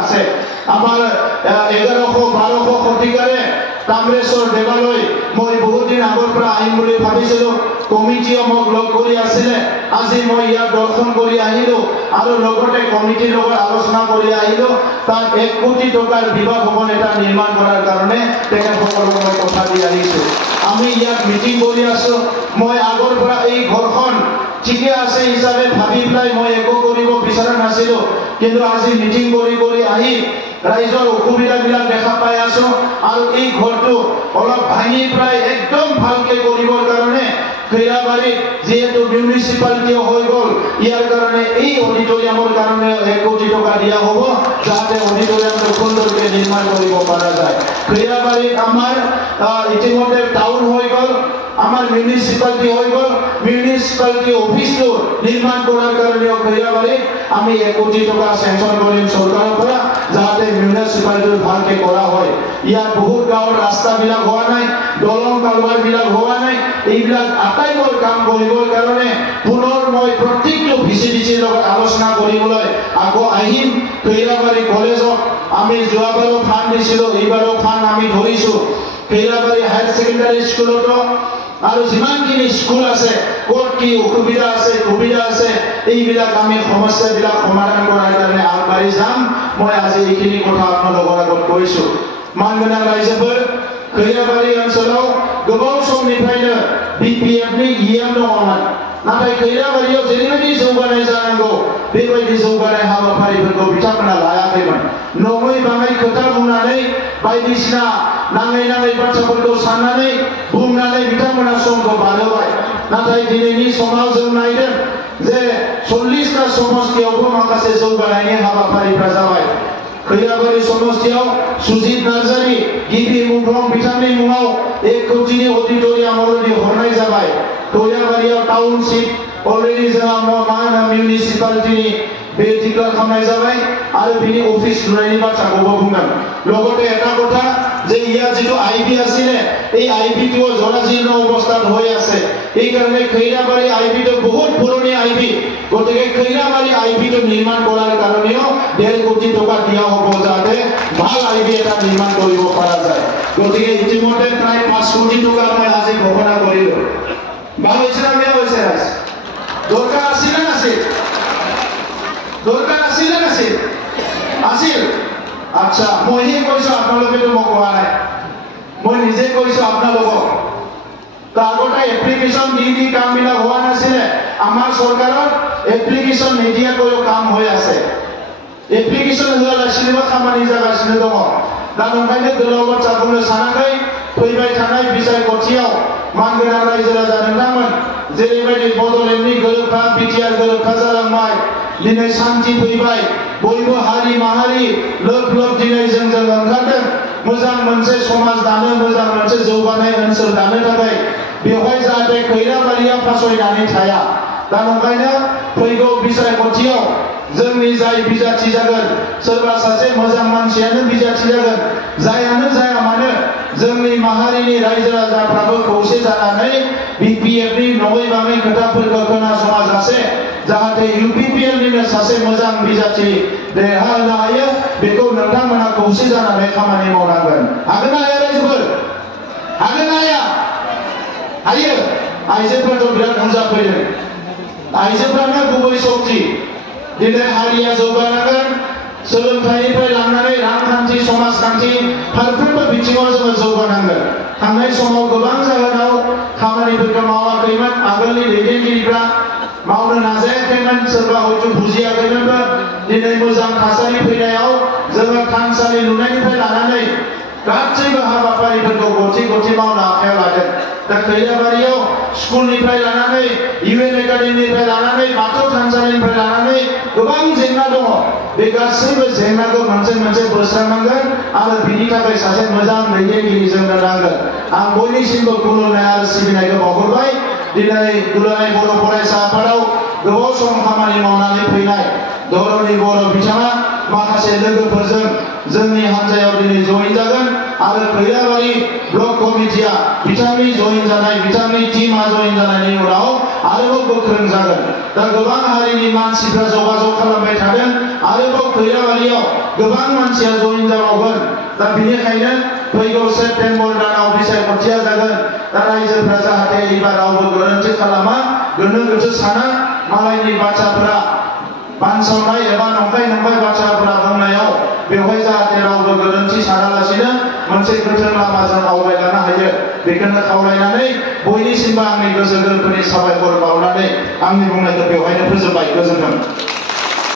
আছে আমাৰ 1100-1200 শতিকাৰে কামৰেশ্বৰ দেৱালয় মই বহুত দিন আগৰ পৰা আহিম বুলি ভাবিছিলো কমিটিয়ে মোক লগ কৰি আছিলে আজি মই ইয়াত দৰ্শন কৰি আহিলো আৰু লগতে কমিটিৰ লগত আলোচনা কৰি আহিলো তাত 1 কোটি টকাৰ বিবাহ ভৱন এটা নিৰ্মাণ কৰাৰ কাৰণে তেখেতসকলক মই কথা দি আহিছো আমি ইয়াত মিটিং কৰি আছো মই আগৰ পৰা এই ঘৰখন ঠিকে আছে হিচাপে ভাবি পেলাই মই একো কৰিব বিচৰা নাছিলো কিন্তু আজি মিটিং কৰি আহি ৰাইজৰ অসুবিধাবিলাক দেখা পাই আছো আৰু এই ঘৰটো অলপ ভাঙি প্ৰায় একদম ভালকে কৰিবৰ কাৰণে খৈৰাবাৰী যেহেতু মিউনিচিপালিটি হৈ গ'ল ইয়াৰ কাৰণে এই অডিটৰিয়ামৰ কাৰণে 1 কোটি টকা দিয়া হ'ব যাতে অডিটৰিয়ামটো সুন্দৰকৈ নিৰ্মাণ কৰিব পৰা যায় খৈৰাবাৰীত আমাৰ ইতিমধ্যে টাউন হৈ গ'ল আমাৰ মিউনিচিপালিটি হৈ গ'ল মিউনিচিপালিটি অফিসটো নিৰ্মাণ কৰাৰ কাৰণে খৈৰাবাৰীত আমি 1 কোটি টকা চেংচন কৰিম চৰকাৰৰ পৰা যাতে মিউনিচিপালিটি ভালকে কৰা হয় ইয়াত বহুত গাঁৱৰ ৰাস্তাবিলাক হোৱা নাই দলং কালভাৰবিলাক হোৱা নাই এইবিলাক আটাইবোৰ কাম কৰিবৰ কাৰণে পুনৰ মই প্ৰত্যেকটো ভিচিডিচিৰ লগত আলোচনা কৰিবলৈ আকৌ আহিম খৈৰাবাৰী কলেজত আমি যোৱাবাৰো ফাণ্ড দিছিলো এইবাৰো ফাণ্ড আমি ধৰিছো খৈৰাবাৰী হায়াৰ ছেকেণ্ডাৰী স্কুলতো আৰু যিমানখিনি স্কুল আছে ক'ত কি অসুবিধা আছে সুবিধা আছে এইবিলাক আমি সমস্যাবিলাক সমাধান কৰাৰ কাৰণে আগবাঢ়ি যাম মই আজি এইখিনি কথা আপোনালোকৰ আগত কৈছো মানগোনাং ৰাইজবোৰ খৈৰাবাৰী অঞ্চলাव गोबाव समनिफ्रायनो बिपिएफनि इएम दङमोन नाथाय खैराबारियाव जेरैबायदि जौगानाय जानांगौ बेबायदि जौगानाय हाबाफारिफोरखौ बिथांमोना लायाखैमोन नङै बाङै खोथा बुंनानै बायदिसिना नाङै बाथ्राफोरखौ साननानै बुंनानै बिथांमोना समखौ बारहोबाय नाथाय दिनैनि समाव जों नायदों जे 40टा समस्थियावबो माखासे जौगानायनि हाबाफारिफ्रा जाबाय खैराबारी समस्थियाव सुजित नार्जारी गिबि मुंख्लं बिथांनि मुङाव 1 कोटिनि अडिटरियाम अलरेडि हरनाय जाबाय खैराबारियाव टाउनशिप अलरेडि जोंहा मा मिउनिसिपालिटिनि बे डिक्लेयार खालामनाय जाबाय आरो बिनि अफिस लुनायनि बाथ्राखौबो बुंदों লগতে এটা কথা যে ইয়াত যেটো আইবি আছিলে এই আইবিটো জৰাজীৰ্ণ অৱস্থাত হৈ আছে এই কাৰণে খৈৰাবাৰী আইবিটো বহুত পুৰণি আইবি গতিকে খৈৰাবাৰী আইবিটো নিৰ্মাণ কৰাৰ কাৰণেও 1.5 কোটি টকা দিয়া হ'ব যাতে ভাল আইবি এটা নিৰ্মাণ কৰিব পৰা যায় গতিকে ইতিমধ্যে প্ৰায় 5 কোটি টকা মই আজি ঘোষণা কৰিলো ভাল হৈছে না বেয়া হৈছে দৰকাৰ আছিল না নাছিল দৰকাৰ আছিল না নাছিল আছিল আচ্ছা মইহে কৈছো আপোনালোকেতো মোক কোৱা নাই মই নিজে কৈছো আপোনালোকক আগতে এপ্লিকেশন দি কামবিলাক হোৱা নাছিলে আমাৰ চৰকাৰত এপ্লিকেশন নিদিয়াকৈ কাম হৈ আছে এপ্লিকেশন হোৱা লাচিনিব খামানি জাগাसिनो दङ दा ओंखायनो गोलाव बाथ्रा बुंनो सानाखै फैबाय थानाय बिसायख'थियाव मानगोनां रायजो राजा नोंथांमोन जेरैबायदि बड'लेण्डनि गोरोबथा बिटिआर गोरोबथा जालांबाय दिनै शान्ति फैबाय बयबो हारि माहारि लोब दिनै जों ओंखारदों मोजां मोनसे समाज दानो मोजां मोनसे जौगानाय ओनसोल दानो थाखाय बेवहाय जाहाथे खैराबारिया फासयनानै थाया दा ओंखायनो फैगौ बिसायख'थियाव जोंनि जाय बिजाथि जागोन सोरबा सासे मोजां मानसियानो बिजाथि जागोन जायानो जाया मानो जोंनि माहारिनि रायजो राजाफ्राबो खौसे जानानै बिपिएफनि नङै बाङै खोथाफोरखौ खोनासङा जासे जाहाथे इउपिपिएलनिनो सासे मोजां बिजाथि देरहानो हायो बेखौ नोंथांमोना खौसे जानानै खामानि मावनांगोन हागोन ना हाया रायजोफोर हागोन ना हाया हायो आइजोफोरथ' बिराद बुरजा फैदों आइजोफ्रानो गुबै शक्ति दिनै हारिया जौगानांगोन सोलोंथाइनिफ्राय लानानै रांखान्थि समाजखान्थि फारफ्रोमबो बिथिङाव जोङो जौगानांगोन थांनाय समाव गोबां जाहोनाव खामानिफोरखौ मावाखैमोन आगोलनि दैदेनगिरिफ्रा मावनो नाजायाखैमोन सोरबा हयथ' बुजियाखैमोनबो दिनै मोजां थासारि फैनायाव जोङो थानसालि लुनायनिफ्राय लानानै गासैबो हाबाफारिफोरखौ गथि मावनो आखायाव लादों दा खैराबारियाव स्कुलनिफ्राय लानानै इउएन एकाडेमिनिफ्राय लानानै बाथौ थानसालिनिफ्राय लानानै गोबां जेंना दङ बे गासैबो जेंनाखौ मोनसे बोस्रांनांगोन आरो बिनि थाखाय सासे मोजां दैदेनगिरि जोंनो नांगोन आं बयनिसिमबो खुलुमनाय आरो सिबिनायखौ बावहरबाय दिनै दुलाराय बर' फरायसा आफादाव गोबाव सम खामानि मावनानै फैनाय धरणी बर' बिथाङा माखासे लोगोफोरजों जोंनि हान्जायाव दिनै जइन जागोन आरो खैराबारि ब्लक कमिटिया बिथांनि जइन जानाय बिथांनि टीमा जइन जानायनि उनाव आरोबाव गोख्रों जागोन दा गोबां हारिनि मानसिफ्रा जगाजग खालामबाय थादों आरोबाव खैराबारियाव गोबां मानसिया जइन जाबावगोन दा बिनिखायनो फैगौ सेप्तेम्बर दानाव बिसायख'थिया जागोन दा रायजोफ्रा जाहाथे एबार रावबो गोरोन्थि खालामा गोनो गोथो साना मालायनि बाथ्राफोरा बानसावनाय एबा नंखाय बाथ्राफोरा बुंनायाव बेवहाय जाहाथे रावबो गोरोन्थि सानालासिनो मोनसे गोथों लामाजों आवगायलांनो हायो बेखौनो खावलायनानै बयनिसिमबो आंनि गोसो गोरबोनि साबायखर बावनानै आंनि बुंनायखौ बेवहायनो फोजोबबाय। गोजोन्थों।